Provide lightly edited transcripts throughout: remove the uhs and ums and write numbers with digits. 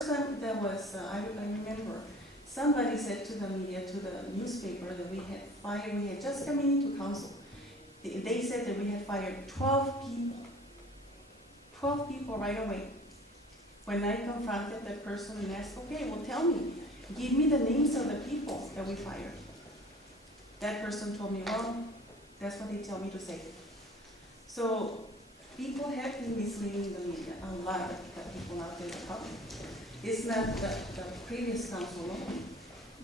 That was, I remember, somebody said to the media, to the newspaper, that we had just come into council. They said that we had fired 12 people. 12 people right away. When I confronted that person and asked, okay, well tell me, give me the names of the people that we fired. That person told me, well, that's what they tell me to say. So people have been misleading the media, a lot of the people out there, the public. It's not the previous council alone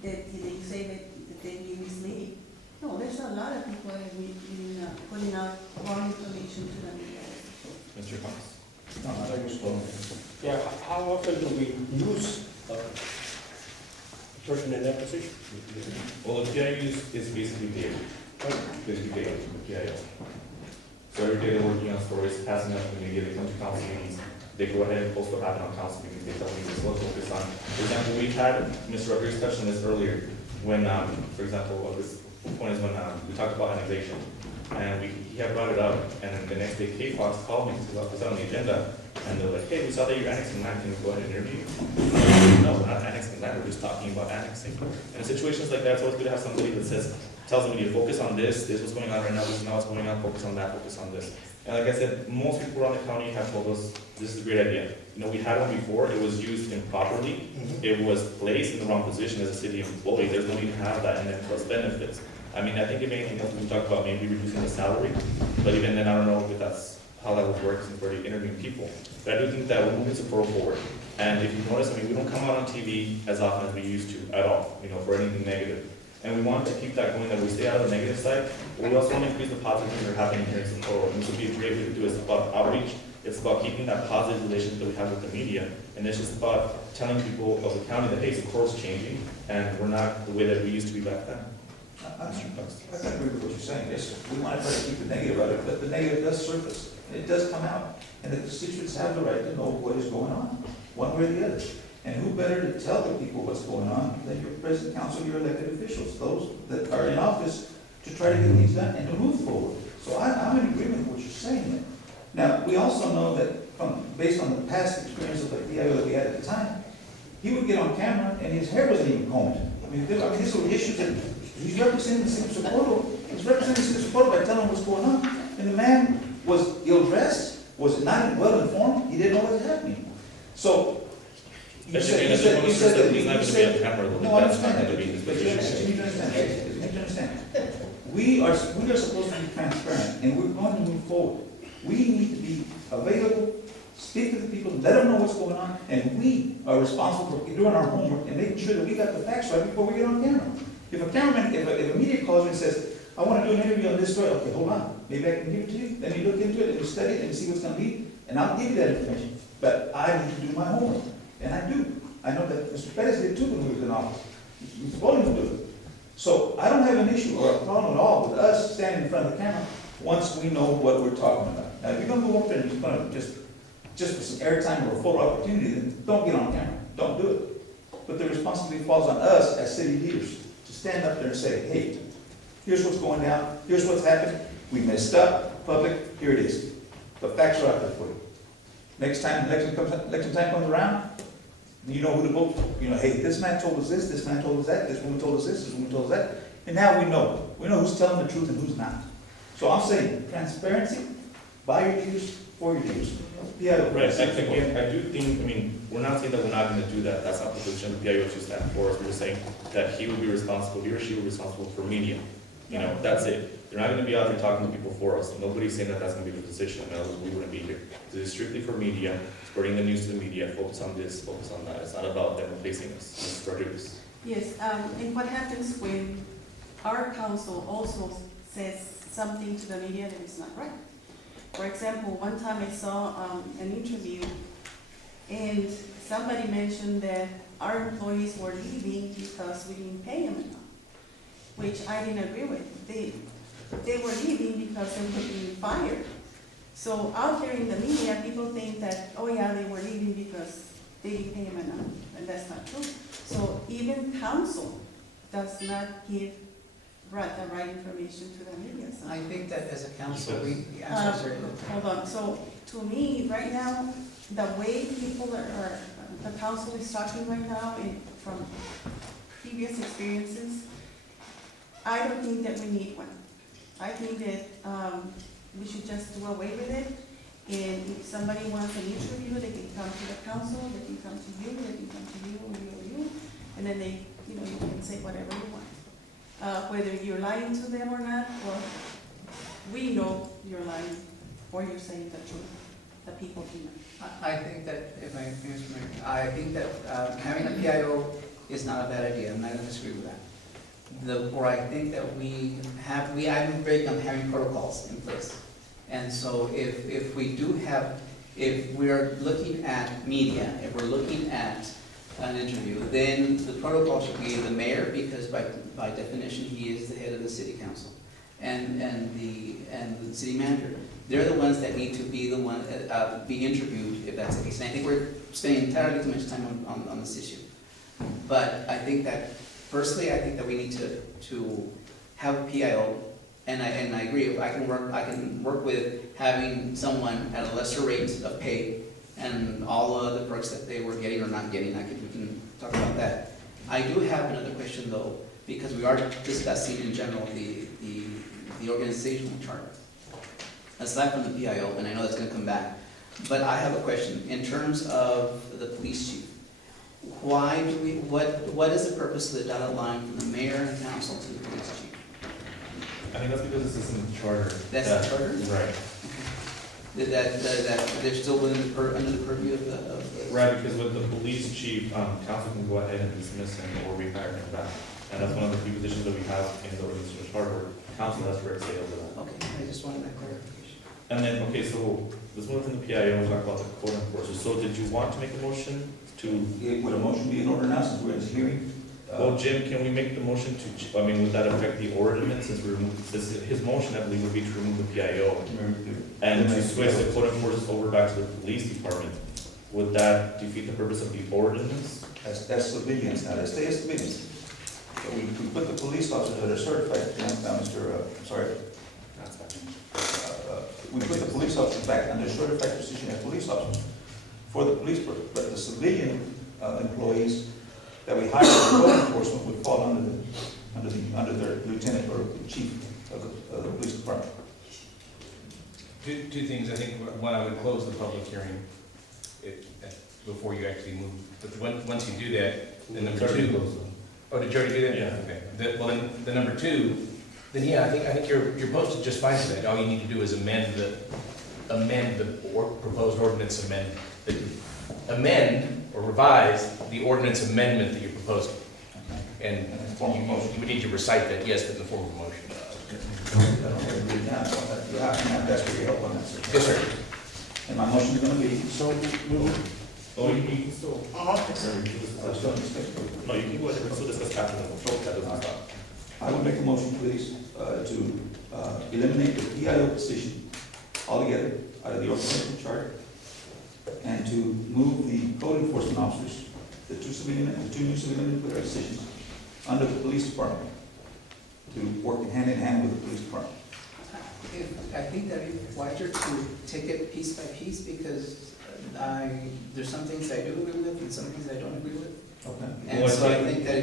that they say that they be misleading. No, there's a lot of people that have been putting out wrong information to the media. Mr. Cox? No, I think it's fine. Yeah, how often do we lose a person in that position? Well, the PIU is basically daily. Basically daily, the PIU. So every day they're working on stories, passing up the media, they come to council meetings, they go ahead and post what happened on council meetings, they tell me this, what focus on. For example, we've had, Mr. Rodriguez touched on this earlier, when, for example, this point is when we talked about annexation. And he had brought it up, and then the next day K-Fox called me to put that on the agenda, and they're like, hey, we saw that you're annexing land, can we go ahead and interview you? No, we're not annexing land, we're just talking about annexing. And in situations like that, it's always good to have somebody that tells the media, focus on this is what's going on right now, this is not what's going on, focus on that, focus on this. And like I said, most people around the county have told us, this is a great idea. You know, we had one before, it was used improperly, it was placed in the wrong position as a city employee, there's no need to have that, and then plus benefits. I mean, I think if anything else, we can talk about maybe reducing the salary, but even then, I don't know if that's how that would work since we're interviewing people. But I do think that we're moving Sapporo forward. And if you notice, I mean, we don't come out on TV as often as we used to at all, you know, for anything negative. And we want to keep that going, that we stay out of the negative side, but we also want to increase the positive things that are happening here in Sapporo. And this would be a great way to do it. It's about outreach. It's about keeping that positive relationship that we have with the media. And it's just about telling people of the county that, hey, Sapporo's changing, and we're not the way that we used to be back then. I agree with what you're saying. Yes, we want to try to keep the negative out of it, but the negative does surface. It does come out. And the constituents have the right to know what is going on, one way or the other. And who better to tell the people what's going on than your president, council, your elected officials, those that are in office to try to get things done and to move forward. So I'm in agreement with what you're saying. Now, we also know that based on the past experience of the PIO that we had at the time, he would get on camera and his hair wasn't even combed. I mean, these were issues that he's representing the city of Sapporo. He's representing the city of Sapporo by telling what's going on. And the man was ill-dressed, was not well-informed, he didn't know what was happening. So, you said that he's not going to be on camera. No, I understand that. But you But you need to understand. We are supposed to be transparent, and we're going to move forward. We need to be available, speak to the people, let them know what's going on, and we are responsible for doing our homework and making sure that we got the facts right before we get on camera. If a cameraman, if a media calls me and says, I want to do an interview on this story, okay, hold on, maybe I can give it to you. Then you look into it and you study it and you see what's going to be, and I'll give you that information. But I need to do my homework, and I do. I know that Mr. Perez did too when he was in office. He's willing to do it. So I don't have an issue or a problem at all with us standing in front of the camera once we know what we're talking about. Now, if you're going to go up there and you're going to just for some airtime or a photo opportunity, then don't get on camera. Don't do it. But the responsibility falls on us as city leaders to stand up there and say, hey, here's what's going down. Here's what's happened. We messed up. Public, here it is. The facts are out there for you. Next time election time comes around, you know who to vote for. You know, hey, this man told us this man told us that, this woman told us this woman told us that. And now we know. We know who's telling the truth and who's not. So I'm saying transparency, by your dues, for your dues. Yeah, right. Again, I do think, I mean, we're not saying that we're not going to do that. That's not the position the PIO should stand for. We're just saying that he will be responsible, he or she will be responsible for media. You know, that's it. They're not going to be out there talking to people for us. Nobody's saying that that's going to be the position. No, we wouldn't be here. This is strictly for media, spreading the news to the media, focus on this, focus on that. It's not about them replacing us. Mr. Rodriguez. Yes, and what happens when our council also says something to the media that is not right? For example, one time I saw an interview and somebody mentioned that our employees were leaving because we didn't pay them enough, which I didn't agree with. They were leaving because they were being fired. So out there in the media, people think that, oh yeah, they were leaving because they didn't pay them enough, and that's not true. So even council does not give the right information to the media. So. I think that as a council, I'm sorry. Hold on. So to me, right now, the way people are the council is talking right now, and from previous experiences, I don't think that we need one. I think that, we should just do away with it, and if somebody wants an interview, they can come to the council, they can come to you, they can come to you, or you, and then they, you know, you can say whatever you want. Whether you're lying to them or not, well, we know you're lying, or you're saying the truth, the people do not. I think that, if I finish I think that having a PIO is not a bad idea, I'm not gonna disagree with that. Where I think that I'm big on having protocols in place. And so if we do have, if we're looking at media, if we're looking at an interview, then the protocol should be the mayor, because by definition, he is the head of the city council. And the city manager. They're the ones that need to be the one, be interviewed if that's the case. And I think we're spending entirely too much time on this issue. But I think that, personally, I think that we need to have a PIO, and I agree, I can work with having someone at a lesser rate of pay and all of the perks that they were getting or not getting. We can talk about that. I do have another question though, because we are discussing in general the organizational chart. Aside from the PIO, and I know that's gonna come back, but I have a question. In terms of the police chief, why do what is the purpose of the dotted line from the mayor and council to the police chief? I think that's because this is in the charter. That's the charter? Right. That they're still under the purview of the. Right, because with the police chief, council can go ahead and dismiss him or rehire him back. And that's one of the few positions that we have in the organizational charter, where council has direct say over that. Okay, I just wanted that clarification. And then, okay, so this one from the PIO, we talked about the code enforcers. So did you want to make a motion to, Would a motion be in order now, since we're in this hearing? well, Jim, can we make the motion to, I mean, would that affect the ordinance, since his motion, I believe, would be to remove the PIO and to switch the code enforcers over back to the police department? Would that defeat the purpose of the ordinance? That's civilians, now, let's stay as civilians. So we put the police officers that are certified, That's fine. we put the police officers back under certified position as police officers for the police purpose, but the civilian employees that we hire for code enforcement would fall under their lieutenant or chief of the police department. Two things, I think, one, I would close the public hearing before you actually move, but once you do that, then number two. Oh, did you already do that? Yeah. Okay, well, then, the number two, then yeah, I think you're posted just fine for that, all you need to do is amend the proposed ordinance amend or revise the ordinance amendment that you're proposing. And you would need to recite that, yes, but in the form of a motion. That's where you help on that. Yes, sir. And my motion is gonna be, Oh, you can still. no, No, you can go ahead, we can still discuss after the motion, that doesn't stop. I would make a motion, please, to eliminate the PIO position altogether out of the organizational chart, and to move the code enforcement officers, the two new civilian positions, under the police department, to work hand in hand with the police department. I think that it's wiser to take it piece by piece, because there's some things I do agree with and some things I don't agree with. Okay. And Well, so I it's think that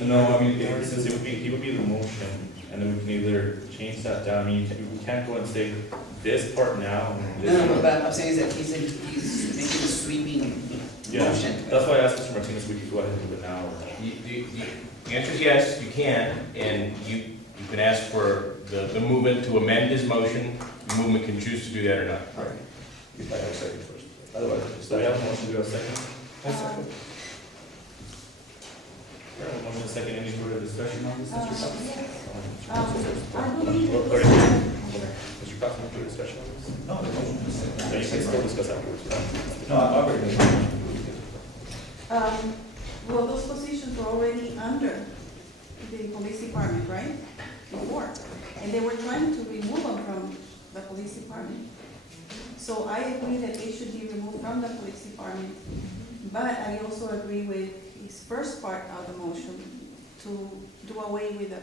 it. No, I mean, since he would be the motion, and then we can either change that down, I mean, we can't go and say this part now. And this No, part. but I'm saying is that he's making a sweeping Yeah, motion. that's why I asked Mr. Martinez, we could go ahead and do it now, or. The answer is yes, you can, and you can ask for the movement to amend his motion, the movement can choose to do that or not. All right. If I have a second first. Otherwise, So we have a motion, do we have a second? Um, We have a motion, a second, any further discussion on this? Mr. Cox? I believe it Or- was, Mr. Cox, any further discussion on this? no, the motion is No, you can still discuss afterwards. No, I've already made a motion. well, those positions were already under the police department, right? Before, and they were trying to remove them from the police department. So I agree that they should be removed from the police department, but I also agree with his first part of the motion to do away with the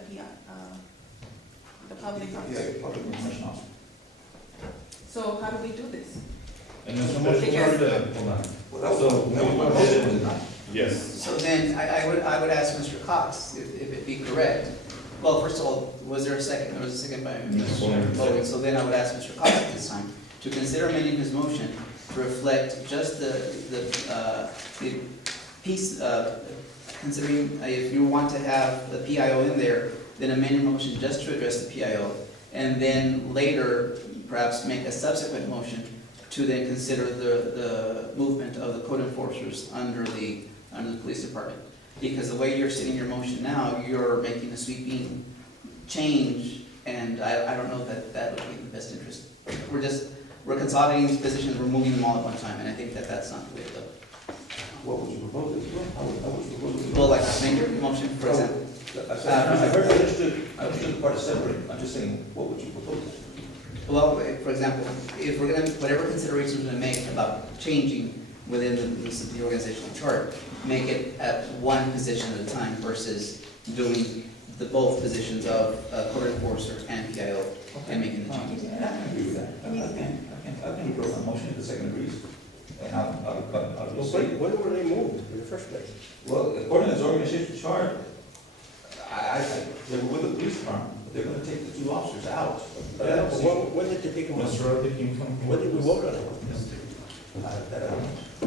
the public officer. Yeah, public information officer. So how do we do this? And Mr. President, hold on. Well, that was, So, that was my we motion, did- was it not? Yes. So then, I would ask Mr. Cox, if it be correct, well, first of all, was there a second? There was a second by Mr. Bowen, so then I would ask Mr. Cox at this time to consider amending his motion to reflect just the piece, considering if you want to have the PIO in there, then amend your motion just to address the PIO, and then later, perhaps make a subsequent motion to then consider the movement of the code enforcers under the police department. Because the way you're sitting your motion now, you're making a sweeping change, and I don't know that that would be in the best interest. We're consolidating these positions, we're moving them all at one time, and I think that that's not the way to go. What would you propose? I would propose. Well, like, make your motion, for example. I understood the part is separate, I'm just saying, what would you propose? Well, for example, if we're gonna, whatever considerations we're gonna make about changing within the organizational chart, make it at one position at a time versus doing the both positions of code enforcer and PIO and making the changes. I can agree with that. I can withdraw my motion if the second agrees. And I'll Well, just say, when were they moved in the first place? well, according to this organizational chart, they were with the police department, but they're gonna take the two officers out. But I don't see. When did they take them out? Mr. Roddick, can you come? When did we vote on it?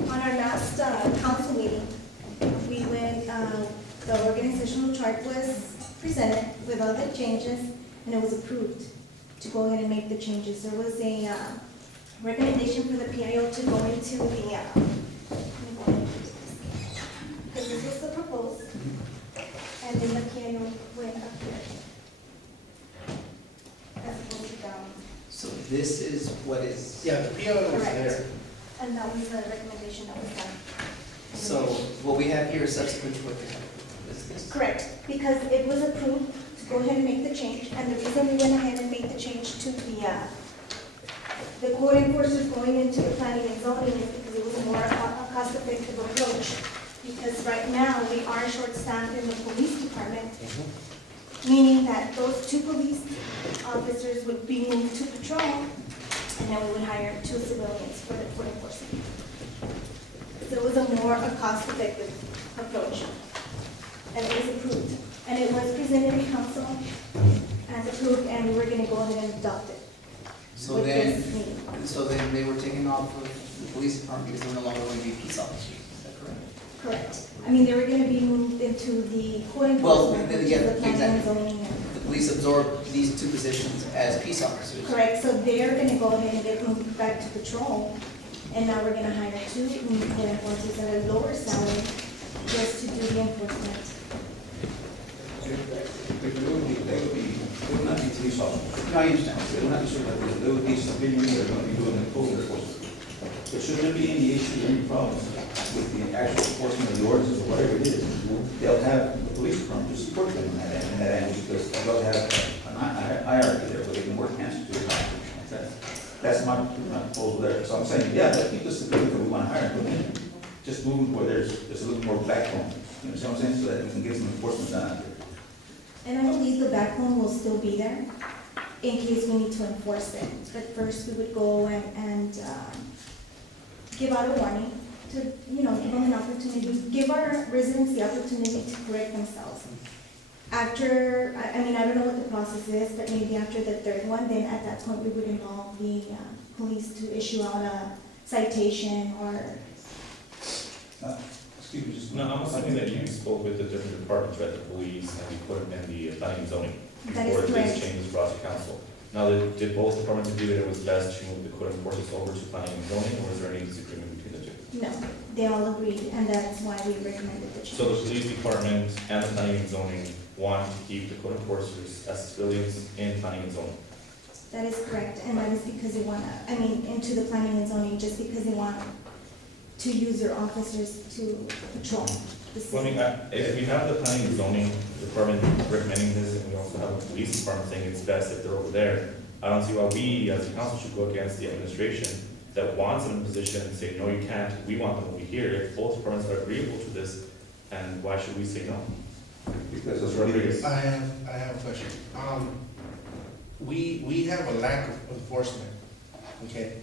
On our last council meeting, we went, the organizational chart was presented with all the changes, and it was approved to go ahead and make the changes. There was a recommendation for the PIO to go into the, because this was the proposed, and then the PIO went up here. As opposed to down. So this is what is, Yeah, the PO was Correct. there. And that was the recommendation that was done. so what we have here is subsequent to what you have. This. Correct, because it was approved to go ahead and make the change, and the reason we went ahead and made the change to the code enforcers going into the planning and zoning is because it was a more cost-effective approach. Because right now, we are short-staffed in the police department, meaning that those two police officers would be moved to patrol, and then we would hire 2 civilians for the code enforcement. So it was a more cost-effective approach. And it was approved. And it was presented in council and approved, and we were gonna go ahead and adopt it. So with then, this meeting. so then they were taken off of the police department because they're no longer going to be peace officers, is that correct? Correct. I mean, they were gonna be moved into the code Well, enforcement, then, which yeah, is the planning and exactly. zoning. The police absorbed these 2 positions as peace officers. Correct, so they're gonna go ahead and get moved back to patrol, and now we're gonna hire 2 new code enforcers at a lower salary just to do the enforcement. They would not be police officers. No, I understand. They would not be certified, they would be civilians that are gonna be doing the code enforcement. But should there be any issue, any problems with the actual enforcement of the ordinance or whatever it is, they'll have the police department to support them in that end, because they'll have an hierarchy there where they can work hands to it. That's my proposal there. So I'm saying, yeah, let's keep the civilians that we want to hire, but then just move where there's a little more backbone. You know what I'm saying? So that we can get some enforcement done out there. And I believe the backbone will still be there in case we need to enforce it. But first, we would go and give out a warning to, give them an opportunity, give our residents the opportunity to correct themselves. After, I don't know what the process is, but maybe after the 3rd one, then at that point, we would involve the police to issue out a citation or, Excuse me, just. No, I'm assuming that you spoke with the different departments, right, the police and the planning and zoning, That is before this correct. change was brought to council. Now, did both departments agree that it was best to move the code enforcers over to planning and zoning, or was there any disagreement between the two? no, they all agreed, and that's why we recommended the change. So the police department and the planning and zoning want to keep the code enforcers as civilians in planning and zoning. That is correct, and that is because they want into the planning and zoning, just because they want to use their officers to patrol the Well, I city. mean, if we have the planning and zoning department recommending this, and we also have the police department saying it's best if they're over there, I don't see why we, as a council, should go against the administration that wants them in position and say, no, you can't, we want them over here. If both departments are agreeable to this, and why should we say no? Because it's Rodriguez. I have a question. We have a lack of enforcement, okay?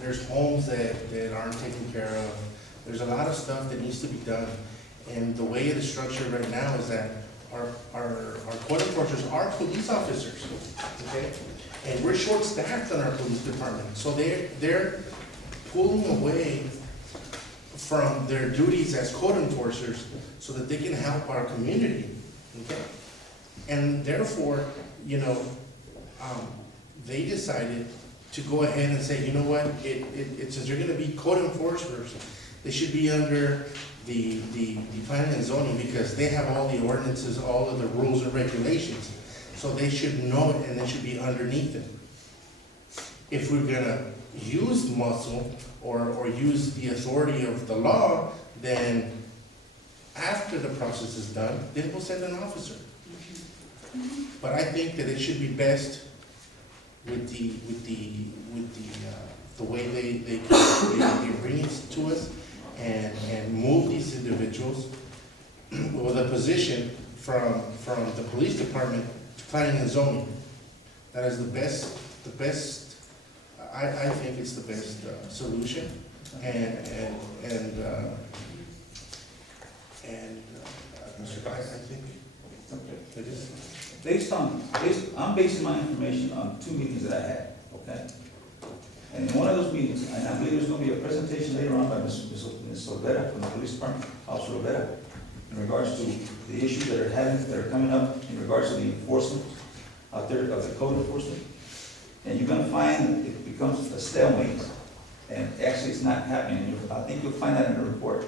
there's homes that aren't taken care of. There's a lot of stuff that needs to be done. And the way it is structured right now is that our code enforcers are police officers, okay? And we're short-staffed in our police department, so they're pulling away from their duties as code enforcers so that they can help our community, okay? And therefore, you know, they decided to go ahead and say, you know what, since they're gonna be code enforcers, they should be under the planning and zoning because they have all the ordinances, all of the rules and regulations. So they should know it and they should be underneath it. If we're gonna use muscle or use the authority of the law, then after the process is done, then we'll send an officer. But I think that it should be best with the way they bring it to us and move these individuals with a position from the police department to planning and zoning. That is the best, I think it's the best solution. And I think it is. I'm basing my information on 2 meetings that I had, okay? And in one of those meetings, and I believe there's gonna be a presentation later on by Ms. Olvera from the police department, Officer Olvera, in regards to the issues that are coming up in regards to the enforcement out there, of the code enforcement. And you're gonna find it becomes a stalemate, and actually it's not happening. I think you'll find that in the report.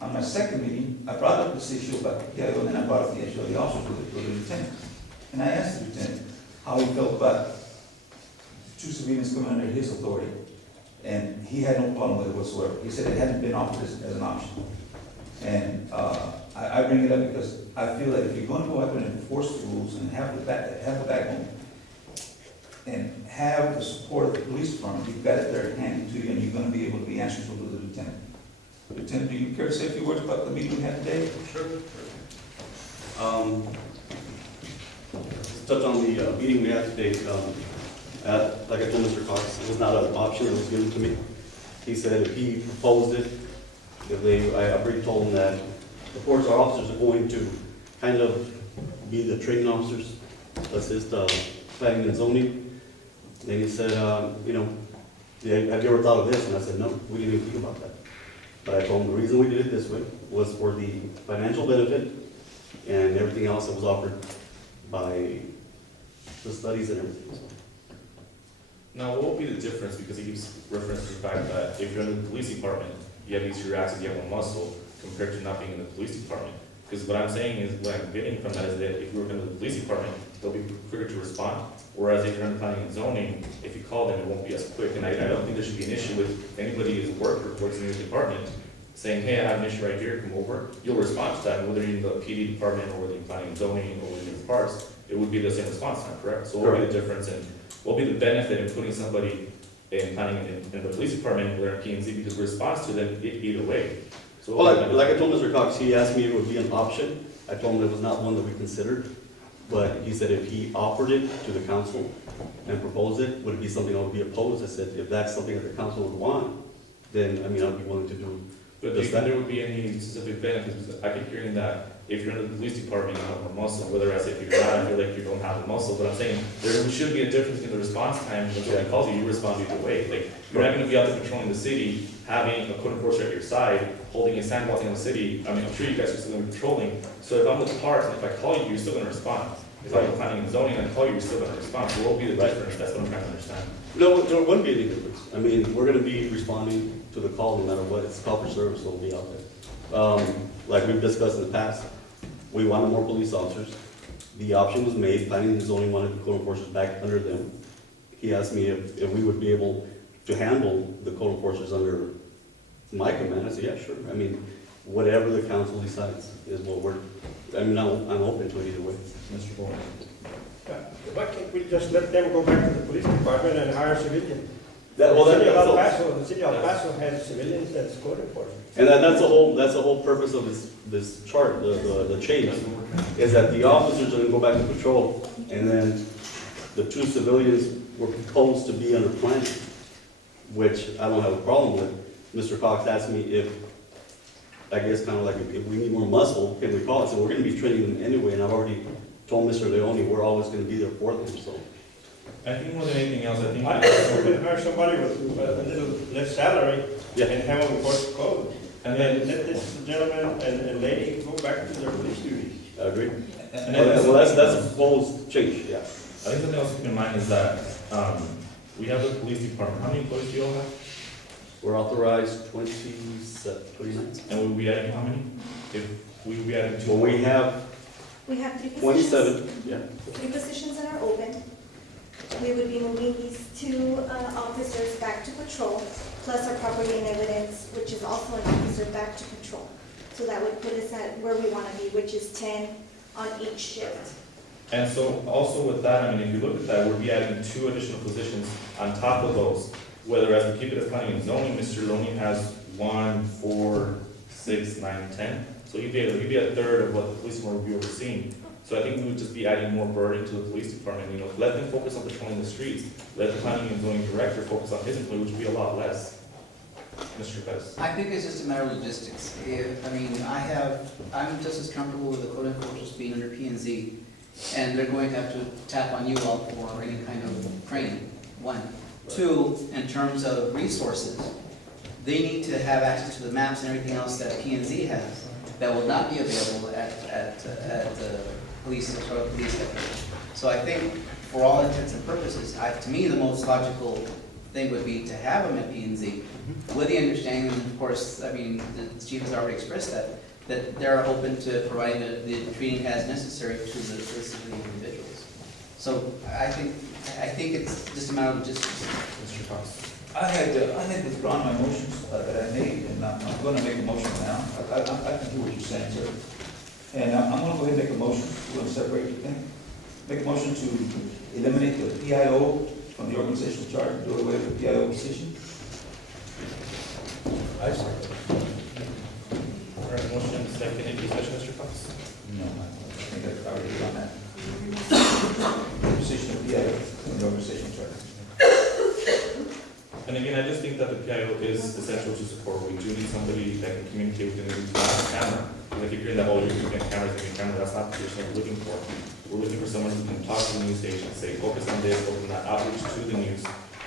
On my second meeting, I brought up this issue about the PIO, and then I brought up the issue of the officers with the lieutenant. And I asked the lieutenant how he felt about 2 civilians coming under his authority. And he had no problem with it whatsoever. He said it hadn't been offered as an option. And I bring it up because I feel that if you're going to go out there and enforce the rules and have the backbone, and have the support of the police department, you've got it there handy to you, and you're gonna be able to be answerable to the lieutenant. Lieutenant, do you care to say a few words about the meeting we had today? Sure. Touch on the meeting we had today. Like I told Mr. Cox, it was not an option, it was given to me. He said if he proposed it, I already told him that, of course, our officers are going to kind of be the training officers, assist planning and zoning. Then he said, you know, have you ever thought of this? And I said, no, we didn't even think about that. But I told him the reason we did it this way was for the financial benefit and everything else that was offered by the studies and everything. Now, what will be the difference, because he gives reference to the fact that if you're in the police department, you have these reactions, you have more muscle, compared to not being in the police department? Because what I'm saying is, what I'm getting from that is that if you work in the police department, they'll be quicker to respond. Whereas if you're in planning and zoning, if you call them, it won't be as quick. And I don't think there should be an issue with anybody who's worked or works in your department saying, hey, I have an issue right here, come over. You'll respond to that, whether you're in the PD department or whether you're in planning and zoning or within the parts, it would be the same response time, correct? So what will be the difference and what will be the benefit in putting somebody in planning in the police department or in P&Z, because the response to them either way. So Well, like I told Mr. Cox, he asked me if it would be an option. I told him it was not one that we considered. But he said if he offered it to the council and proposed it, would it be something I would be opposed? I said, if that's something that the council would want, then, I mean, I'd be willing to do. But do you think there would be any specific benefits? I keep hearing that if you're in the police department, you have more muscle, whether as if you're not, I feel like you don't have the muscle, but I'm saying there should be a difference in the response time. When somebody calls you, you respond either way. Like, you're not gonna be out there patrolling the city, having a code enforcer at your side, holding a sandbox in the city. I mean, I'm sure you guys are still gonna be patrolling. So if I'm with parks, and if I call you, you're still gonna respond. If I'm planning and zoning, and I call you, you're still gonna respond. So what will be the difference? That's what I'm trying to understand. No, there wouldn't be any difference. I mean, we're gonna be responding to the call no matter what. It's a call for service, so we'll be out there. Like we've discussed in the past, we wanted more police officers. The option was made, planning and zoning wanted the code enforcers back under them. He asked me if we would be able to handle the code enforcers under my command. I said, yeah, sure. I mean, whatever the council decides is what I'm open to it either way. Mr. Bowen. Why can't we just let them go back to the police department and hire civilians? The city of El Paso has civilians that's code enforcement. And that's the whole purpose of this chart, the change, is that the officers are gonna go back to patrol, and then the 2 civilians were proposed to be under planning. which I don't have a problem with. Mr. Cox asked me if, I guess kind of like if we need more muscle, can we call it? So we're gonna be training them anyway, and I've already told Mr. Leone, we're always gonna be there for them, so. I think more than anything else, I think. I think we can hire somebody with a little less salary Yeah. and have them enforce the code. And then let this gentleman and lady go back to their police duties. I agree. And Well, that's a proposed change, yeah. I think something else to keep in mind is that, we have the police department, how many employees do you all have? We're authorized 29. And we'll be adding how many? If we will be adding two. Well, we have We have 3 positions. 27, yeah. 3 positions that are open. We would be moving these 2 officers back to patrol, plus our property and evidence, which is also an officer, back to patrol. So that would put us at where we want to be, which is 10 on each shift. And so also with that, I mean, if you look at that, we'll be adding 2 additional positions on top of those. Whether as we keep it as planning and zoning, Mr. Loney has 1, 4, 6, 9, 10. So he'd be a third of what the police would be overseeing. So I think we would just be adding more burden to the police department, you know, let them focus on patrolling the streets. Let the planning and zoning director focus on his employee, which would be a lot less. Mr. Pettis. I think it's just a matter of logistics. I'm just as comfortable with the code enforcers being under P and Z, and they're going to have to tap on you all for any kind of training, 1. 2, in terms of resources, they need to have access to the maps and everything else that P and Z has that will not be available at the police headquarters. So I think, for all intents and purposes, to me, the most logical thing would be to have them at P and Z, with the understanding, of course, I mean, the chief has already expressed that they're open to providing the training as necessary to the civilian individuals. So I think it's just a matter of logistics. Mr. Cox. I had withdrawn my motions that I made, and I'm gonna make a motion now. I can hear what you're saying, sir. And I'm gonna go ahead and make a motion, we're gonna separate the thing. Make a motion to eliminate the PIO from the organizational chart, and do away with the PIO position. I second. All right, motion second, any discussion, Mr. Cox? No, I think I've already done that. The position of PIO from the organizational chart. And again, I just think that the PIO is essential to support. We do need somebody that can communicate with the news, not a camera. Like if you're in that, oh, you're looking at cameras, you're camera, that's not what we're looking for. We're looking for someone who can talk to the news station, say, focus on this, focus on that, outreach to the news,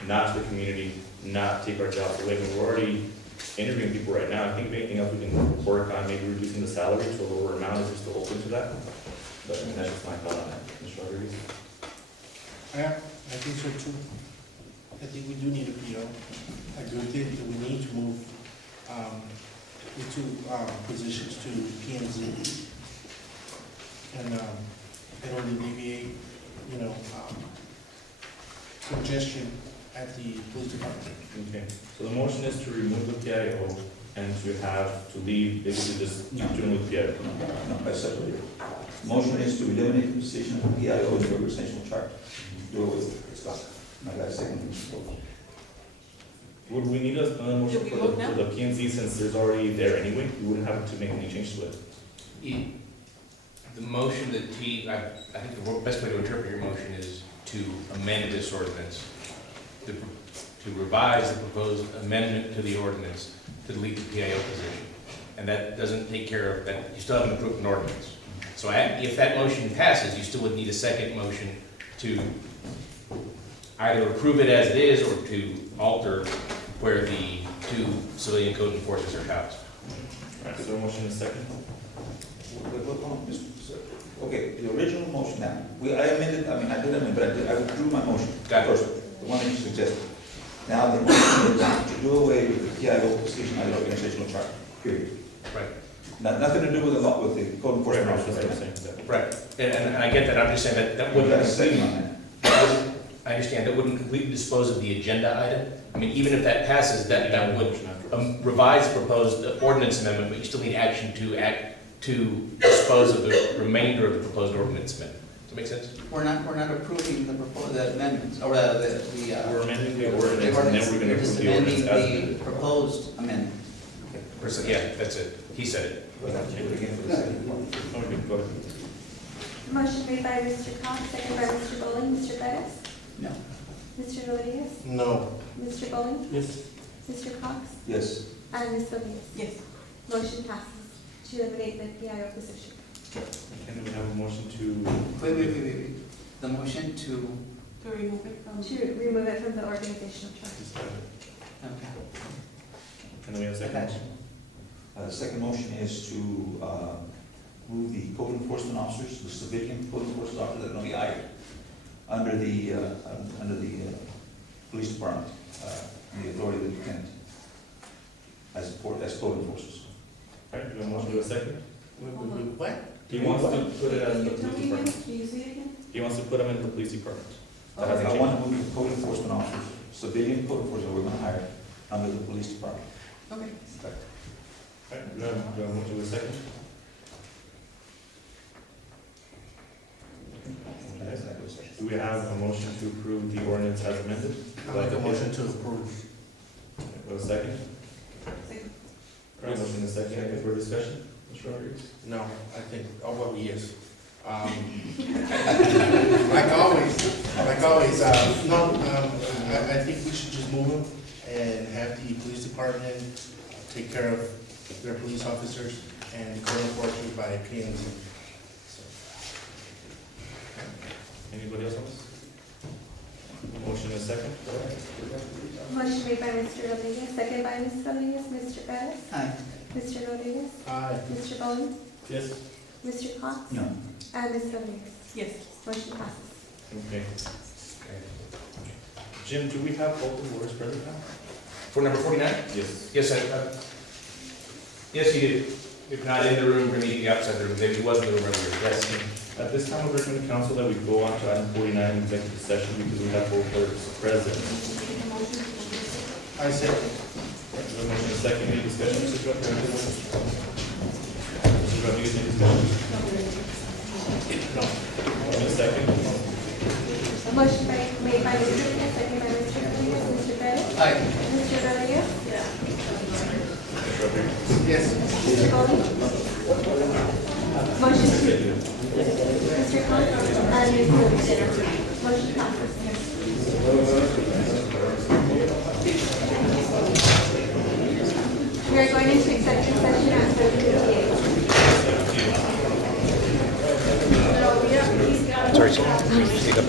not to the community, not take our jobs away. I mean, we're already interviewing people right now. I think if anything else we can work on, maybe reducing the salary to a lower amount, if you're still open to that. But I mean, that's just my thought on that. Mr. Rodriguez? Yeah, I think so too. I think we do need a PO. I do think that we need to move the 2 positions to P and Z. And it'll alleviate, congestion at the police department. Okay, so the motion is to remove the PIO and to leave, basically just doing with PIO. No, I separated. Motion is to eliminate the position of PIO in the organizational chart. Do it with Scott. I got a second. Would we need another motion Should we for vote now? the P and Z since there's already there anyway? We wouldn't have to make any change to it. The motion that I think the best way to interpret your motion is to amend this ordinance, to revise the proposed amendment to the ordinance to delete the PIO position. And that doesn't take care of that, you still haven't approved an ordinance. So if that motion passes, you still would need a second motion to either approve it as it is or to alter where the 2 civilian code enforcers are housed. All right, so a motion is second. Okay, the original motion now, I did amend, but I withdrew my motion. Got it. First, the one that you suggested. Now, the motion is to do away with the PIO position on the organizational chart, period. Right. Nothing to do with the law, with the code enforcement Right, that's what I'm officer. saying. Right, and I get that, I'm just saying that We got a wouldn't, second on that. I understand, that wouldn't completely dispose of the agenda item. I mean, even if that passes, that would revise the proposed ordinance amendment, but you still need action to dispose of the remainder of the proposed ordinance amendment. Does that make sense? We're not approving the amendments, or We're amending the ordinance and then we're gonna We're approve just the ordinance amending as the amended. proposed amendment. Yeah, that's it, he said it. We'll have to do it again for the second one. Okay, go ahead. Motion made by Mr. Cox, second by Mr. Bowling. Mr. Pettis? No. Mr. Rodriguez? No. Mr. Bowen? Yes. Mr. Cox? Yes. And Ms. Rodriguez? Yes. Motion passes to eliminate the PIO position. And we have a motion to, Wait. The motion to, To remove it from. To remove it from the organizational chart. okay. and then we have a second motion. The second motion is to move the code enforcement officers, the civilian code enforcement officers that are going to be hired under the police department, and the authority of the lieutenant as code enforcers. All right, do we have a motion to a second? What? He wants to put it as Can the you tell police me again? department. Can you say it again? He wants to put them in the police department. That I hasn't want changed. to move the code enforcement officers, civilian code enforcers that we're going to hire under the police department. Okay. All right, do we have a motion to a second? Do we have a motion to approve the ordinance as amended? I make a motion to approve. Do a second? Second. All right, motion and a second, any further discussion? Mr. Rodriguez? No, I think, oh, well, yes. Like always, I think we should just move them and have the police department take care of their police officers and code enforcement by P&Z. Anybody else on this? Motion and a second? Motion made by Mr. Rodriguez, second by Ms. Rodriguez. Mr. Perez? Aye. Mr. Rodriguez? Aye. Mr. Bowen? Yes. Mr. Cox? No. And Ms. Rodriguez? Yes. Motion passes. Okay. Jim, do we have both the lawyers present now? For number 49? Yes. Yes, yes, you did. If not in the room, we're meeting outside the room. Maybe he was in the room earlier. Yes. At this time, I recommend council that we go on to item 49, executive session, because we have both clerks present. I said, Motion and a second, any discussion, Mr. Rodriguez? Mr. Rodriguez, any discussion? No. Motion and a second? A motion made by Mr. Rodriguez, second by Mr. Rodriguez. Mr. Perez? Aye. Mr. Rodriguez? Mr. Rodriguez? yes. Mr. Bowen? Motion to Mr. Cox and Ms. Rodriguez. Motion passes. We are going into executive session at 7:58. Sorry, speak up.